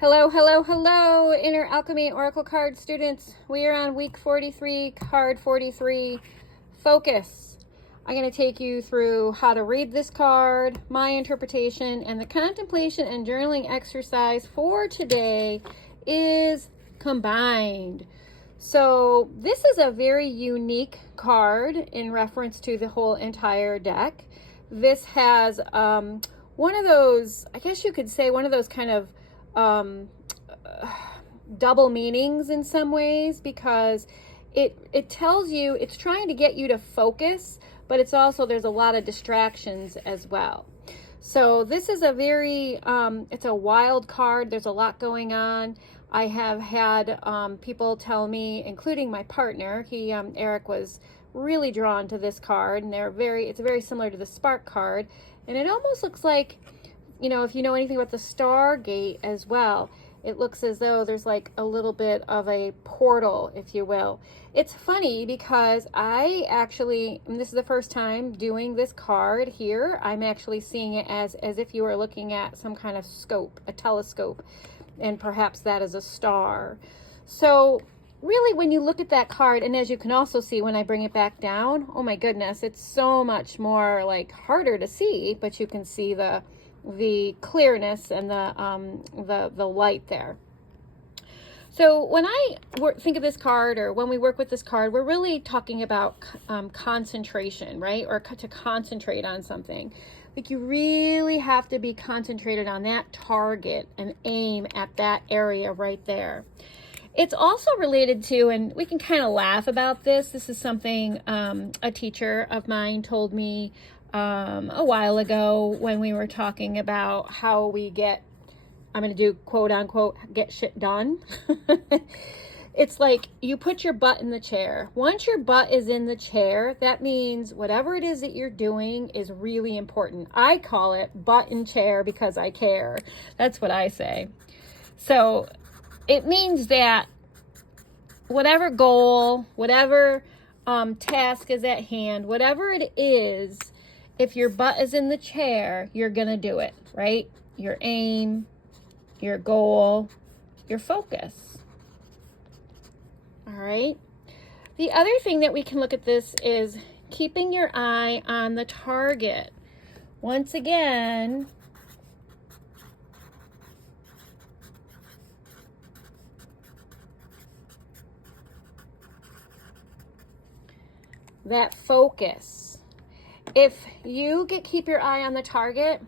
Hello, hello, hello, Inner Alchemy Oracle card students. We are on week 43, card 43, Focus. I'm going to take you through how to read this card, my interpretation, and the contemplation and journaling exercise for today is combined. So this is a very unique card in reference to the whole entire deck. This has one of those, I guess you could say, one of those kind of double meanings in some ways, because it tells you, it's trying to get you to focus, but it's also, there's a lot of distractions as well. So this is a very, it's a wild card. There's a lot going on. I have had people tell me, including my partner, Eric was really drawn to this card, and it's very similar to the Spark card. And it almost looks like, if you know anything about the Stargate as well, it looks as though there's like a little bit of a portal, if you will. It's funny because I actually, and this is the first time doing this card here, I'm actually seeing it as if you were looking at some kind of scope, a telescope, and perhaps that is a star. So really, when you look at that card, and as you can also see when I bring it back down, oh my goodness, it's so much more like harder to see, but you can see the clearness and the light there. So when I think of this card, or when we work with this card, we're really talking about concentration, right? Or to concentrate on something. Like, you really have to be concentrated on that target and aim at that area right there. It's also related to, and we can kind of laugh about this. This is something a teacher of mine told me a while ago when we were talking about how we get, I'm going to do quote unquote, get shit done. It's like you put your butt in the chair. Once your butt is in the chair, that means whatever it is that you're doing is really important. I call it butt in chair because I care. That's what I say. So it means that whatever goal, whatever task is at hand, whatever it is, if your butt is in the chair, you're going to do it, right? Your aim, your goal, your focus. All right. The other thing that we can look at this is keeping your eye on the target. Once again, that focus. If you keep your eye on the target,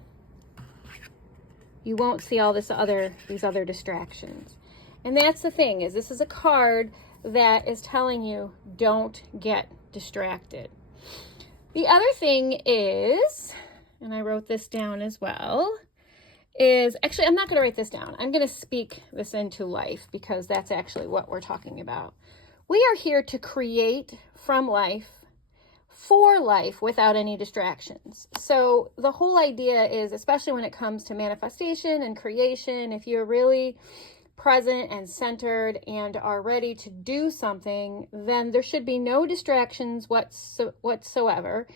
you won't see all these other distractions. And that's the thing, is this is a card that is telling you don't get distracted. The other thing is, and I wrote this down as well, is actually, I'm not going to write this down. I'm going to speak this into life, because that's actually what we're talking about. We are here to create from life, for life, without any distractions. So the whole idea is, especially when it comes to manifestation and creation, if you're really present and centered and are ready to do something, then there should be no distractions whatsoever.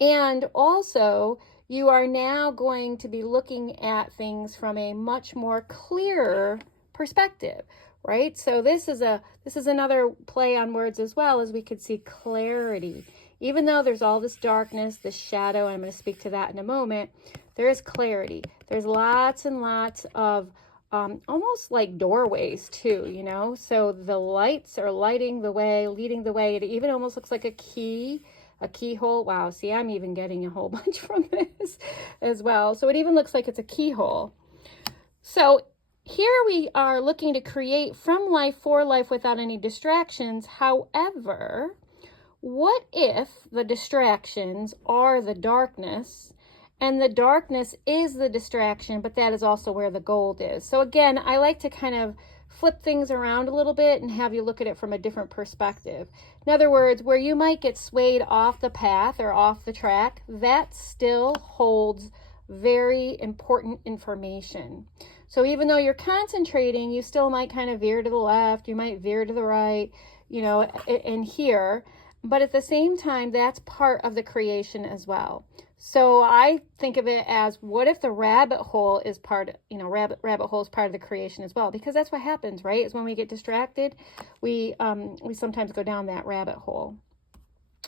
And also, you are now going to be looking at things from a much more clearer perspective, right? So this is another play on words as well, as we could see clarity. Even though there's all this darkness, this shadow, and I'm going to speak to that in a moment, there is clarity. There's lots and lots of almost like doorways too, So the lights are lighting the way, leading the way. It even almost looks like a keyhole. Wow, see, I'm even getting a whole bunch from this as well. So it even looks like it's a keyhole. So here we are looking to create from life, for life, without any distractions. However, what if the distractions are the darkness, and the darkness is the distraction, but that is also where the gold is? So again, I like to kind of flip things around a little bit and have you look at it from a different perspective. In other words, where you might get swayed off the path or off the track, that still holds very important information. So even though you're concentrating, you still might kind of veer to the left, you might veer to the right, in here. but at the same time, that's part of the creation as well. So I think of it as, what if the rabbit hole is part, rabbit hole is part of the creation as well? Because that's what happens, right? Is when we get distracted, we sometimes go down that rabbit hole.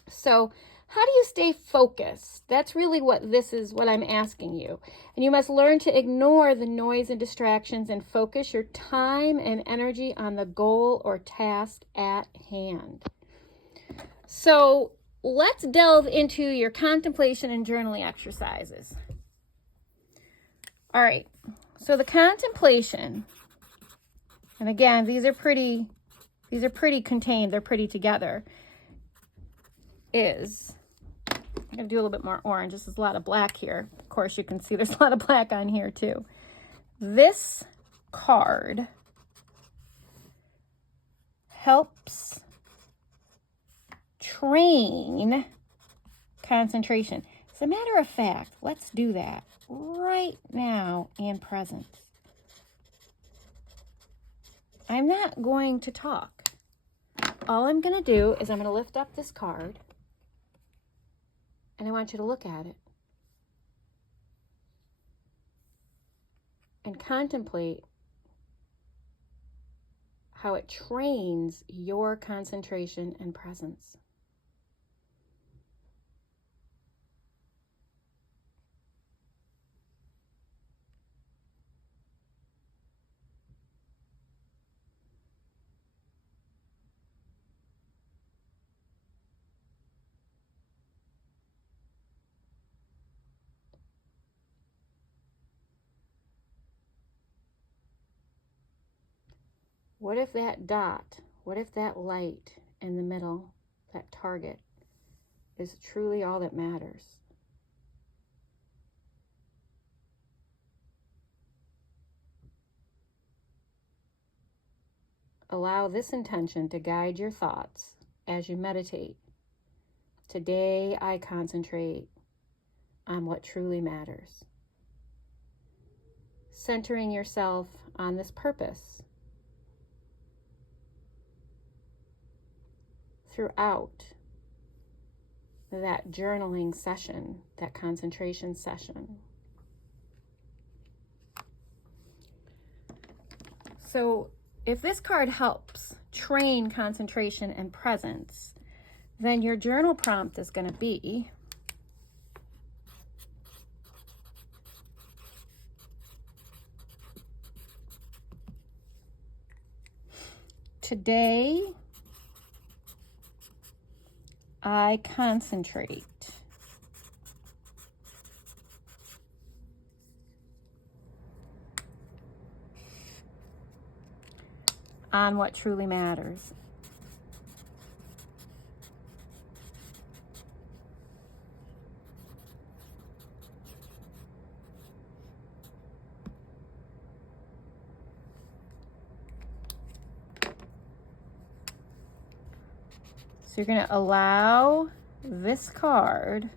So how do you stay focused? That's really what I'm asking you. And you must learn to ignore the noise and distractions and focus your time and energy on the goal or task at hand. So let's delve into your contemplation and journaling exercises. All right, so the contemplation, and again, these are pretty contained, they're pretty together, I'm going to do a little bit more orange. This is a lot of black here. Of course, you can see there's a lot of black on here too. This card helps train concentration. As a matter of fact, let's do that right now in present. I'm not going to talk. All I'm going to do is I'm going to lift up this card and I want you to look at it and contemplate how it trains your concentration and presence. What if that dot, what if that light in the middle, that target, is truly all that matters? Allow this intention to guide your thoughts as you meditate. Today I concentrate on what truly matters. Centering yourself on this purpose throughout that journaling session, that concentration session. So if this card helps train concentration and presence, then your journal prompt is going to be, today I concentrate on what truly matters. So you're going to allow this card,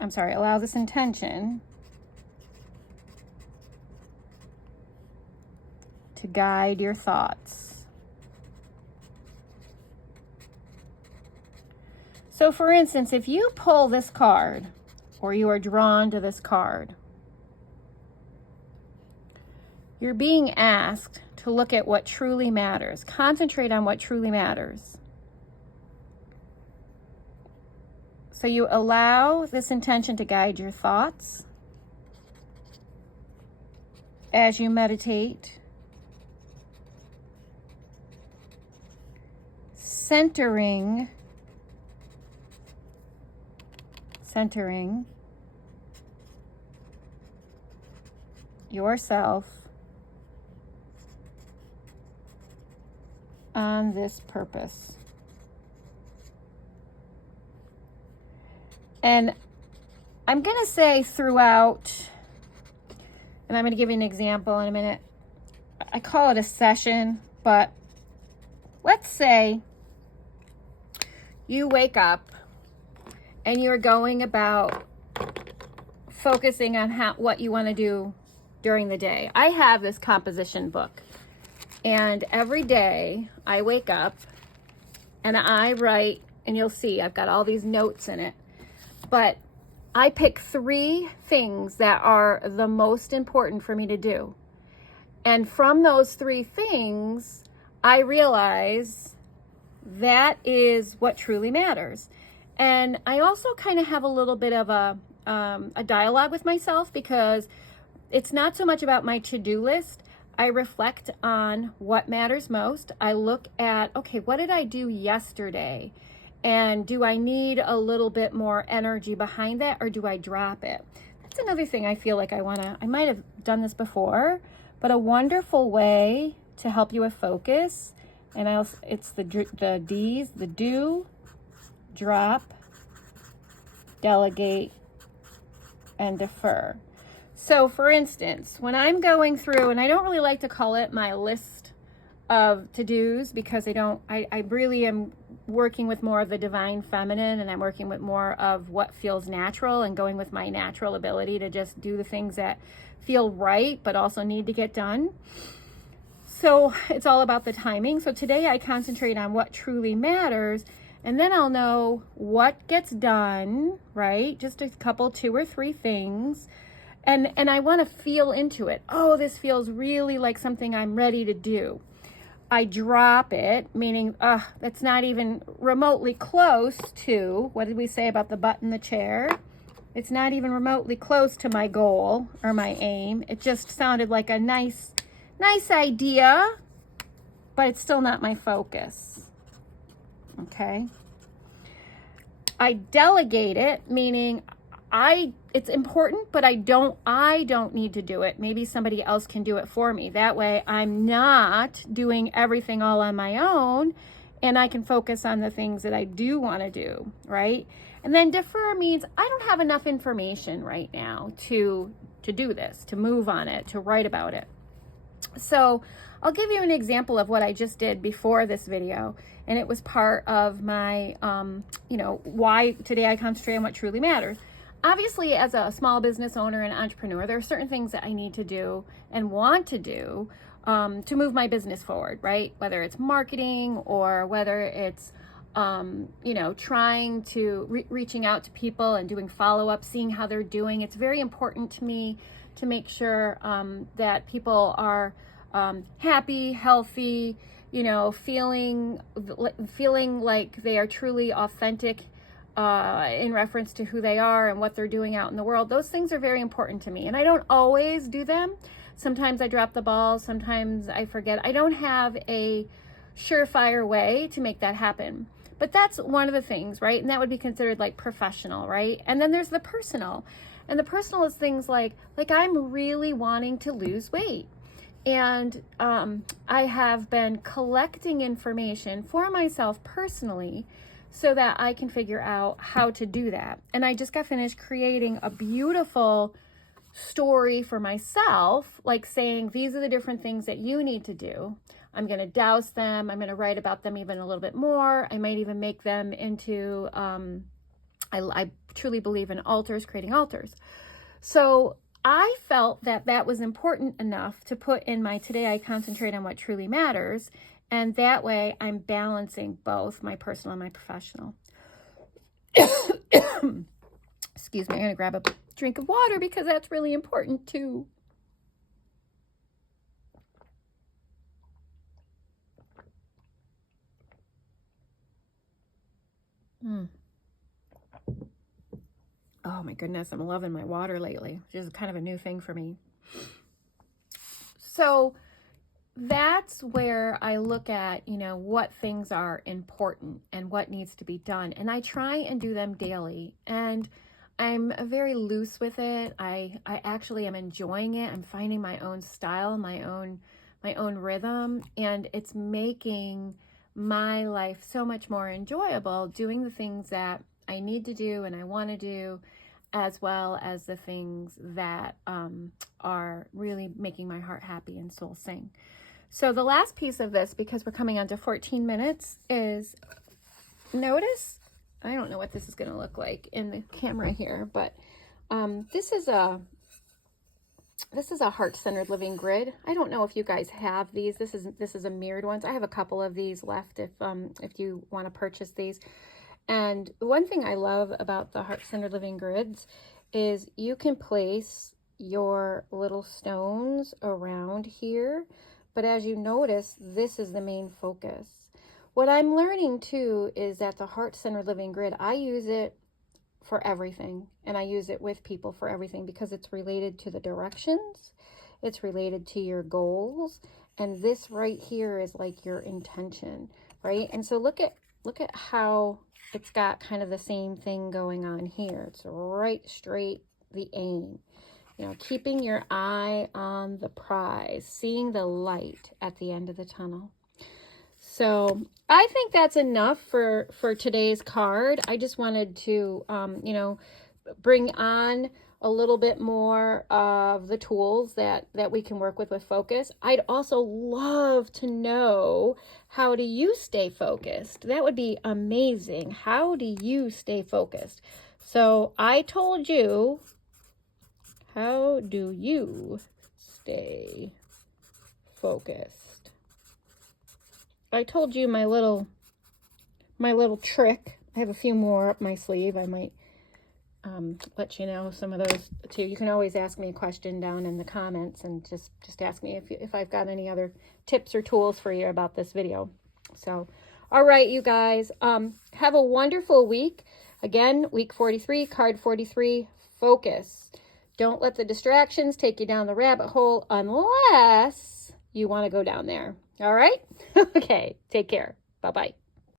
allow this intention to guide your thoughts. So for instance, if you pull this card or you are drawn to this card, you're being asked to look at what truly matters. Concentrate on what truly matters. So you allow this intention to guide your thoughts as you meditate, centering yourself on this purpose. And I'm going to say throughout, and I'm going to give you an example in a minute. I call it a session, but let's say you wake up and you're going about focusing on what you want to do during the day. I have this composition book, and every day I wake up and I write, and you'll see I've got all these notes in it, but I pick 3 things that are the most important for me to do. And from those 3 things, I realize that is what truly matters. And I also kind of have a little bit of a dialogue with myself, because it's not so much about my to-do list. I reflect on what matters most. I look at, okay, what did I do yesterday? And do I need a little bit more energy behind that, or do I drop it? That's another thing I feel like I might have done this before, but a wonderful way to help you with focus. And it's the D's, the do, drop, delegate, and defer. So for instance, when I'm going through, and I don't really like to call it my list of to-dos, because I really am working with more of the divine feminine, and I'm working with more of what feels natural, and going with my natural ability to just do the things that feel right, but also need to get done. So it's all about the timing. So today I concentrate on what truly matters, and then I'll know what gets done, right? Just a couple, 2 or 3 things. And I want to feel into it. Oh, this feels really like something I'm ready to do. I drop it, meaning that's not even remotely close to, what did we say about the butt in the chair? It's not even remotely close to my goal or my aim. It just sounded like a nice idea, but it's still not my focus. Okay. I delegate it, meaning it's important, but I don't need to do it. Maybe somebody else can do it for me. That way I'm not doing everything all on my own, and I can focus on the things that I do want to do, right? And then defer means I don't have enough information right now to do this, to move on it, to write about it. So I'll give you an example of what I just did before this video, and it was part of my, why today I concentrate on what truly matters. Obviously, as a small business owner and entrepreneur, there are certain things that I need to do and want to do to move my business forward, right? Whether it's marketing, or whether it's, trying to reaching out to people and doing follow-up, seeing how they're doing. It's very important to me to make sure that people are happy, healthy, feeling like they are truly authentic in reference to who they are and what they're doing out in the world. Those things are very important to me, and I don't always do them. Sometimes I drop the ball, sometimes I forget. I don't have a surefire way to make that happen, but that's one of the things, right? And that would be considered like professional, right? And then there's the personal, and the personal is things like I'm really wanting to lose weight, and I have been collecting information for myself personally so that I can figure out how to do that. And I just got finished creating a beautiful story for myself, like saying, these are the different things that you need to do. I'm going to douse them. I'm going to write about them even a little bit more. I might even make them into, I truly believe in altars, creating altars. So I felt that was important enough to put in my today I concentrate on what truly matters. And that way I'm balancing both my personal and my professional. Excuse me, I'm going to grab a drink of water because that's really important too. Oh my goodness, I'm loving my water lately, which is kind of a new thing for me. So that's where I look at, what things are important and what needs to be done. And I try and do them daily. And I'm very loose with it. I actually am enjoying it. I'm finding my own style, my own rhythm, and it's making my life so much more enjoyable doing the things that I need to do and I want to do, as well as the things that are really making my heart happy and soul sing. So the last piece of this, because we're coming on to 14 minutes, is notice, I don't know what this is going to look like in the camera here, but this is This is a heart-centered living grid. I don't know if you guys have these. This is a mirrored ones. I have a couple of these left if you want to purchase these. And one thing I love about the heart-centered living grids is you can place your little stones around here, but as you notice, this is the main focus. What I'm learning too is that the heart-centered living grid, I use it for everything, and I use it with people for everything because it's related to the directions, it's related to your goals, and this right here is like your intention, right? And so look at how it's got kind of the same thing going on here. It's right straight, the aim, you know, keeping your eye on the prize, seeing the light at the end of the tunnel. So I think that's enough for today's card. I just wanted to, you know, bring on a little bit more of the tools that we can work with focus. I'd also love to know, how do you stay focused? That would be amazing. How do you stay focused? So I told you, how do you stay focused? I told you my little trick. I have a few more up my sleeve. I might let you know some of those too. You can always ask me a question down in the comments and just ask me if I've got any other tips or tools for you about this video. So, all right, you guys, have a wonderful week. Again, week 43, card 43, focus. Don't let the distractions take you down the rabbit hole unless you want to go down there. All right? Okay, take care. Bye-bye.